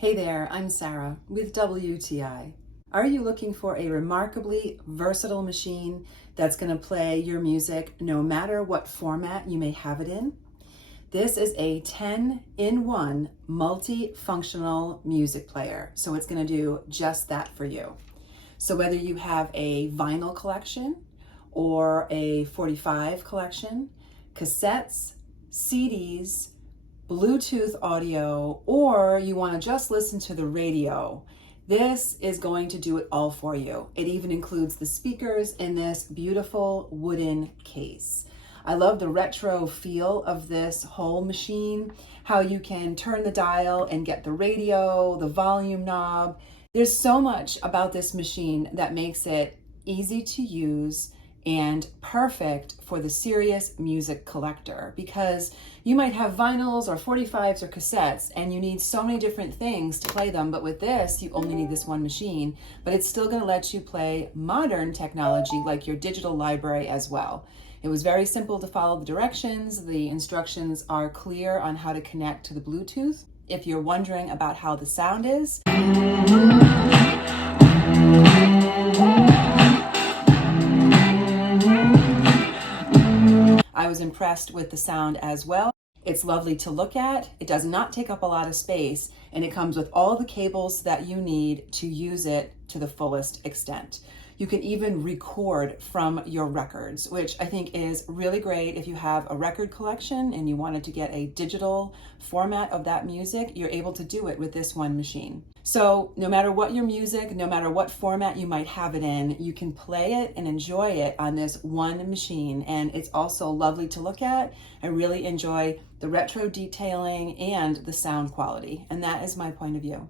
Hey there, I'm Sarah with WTI. Are you looking for a remarkably versatile machine that's going to play your music no matter what format you may have it in? This is a 10-in-1 multifunctional music player, so it's going to do just that for you. So whether you have a vinyl collection or a 45 collection, cassettes, CDs, Bluetooth audio, or you want to just listen to the radio, this is going to do it all for you. It even includes the speakers in this beautiful wooden case. I love the retro feel of this whole machine, how you can turn the dial and get the radio, the volume knob. There's so much about this machine that makes it easy to use and perfect for the serious music collector, because you might have vinyls or 45s or cassettes and you need so many different things to play them, but with this you only need this one machine, but it's still going to let you play modern technology like your digital library as well. It was very simple to follow the directions. The instructions are clear on how to connect to the Bluetooth. If you're wondering about how the sound is, I was impressed with the sound as well. It's lovely to look at. It does not take up a lot of space, and it comes with all the cables that you need to use it to the fullest extent. You can even record from your records, which I think is really great. If you have a record collection and you wanted to get a digital format of that music, you're able to do it with this one machine. So no matter what your music, no matter what format you might have it in, you can play it and enjoy it on this one machine. And it's also lovely to look at. I really enjoy the retro detailing and the sound quality. And that is my point of view.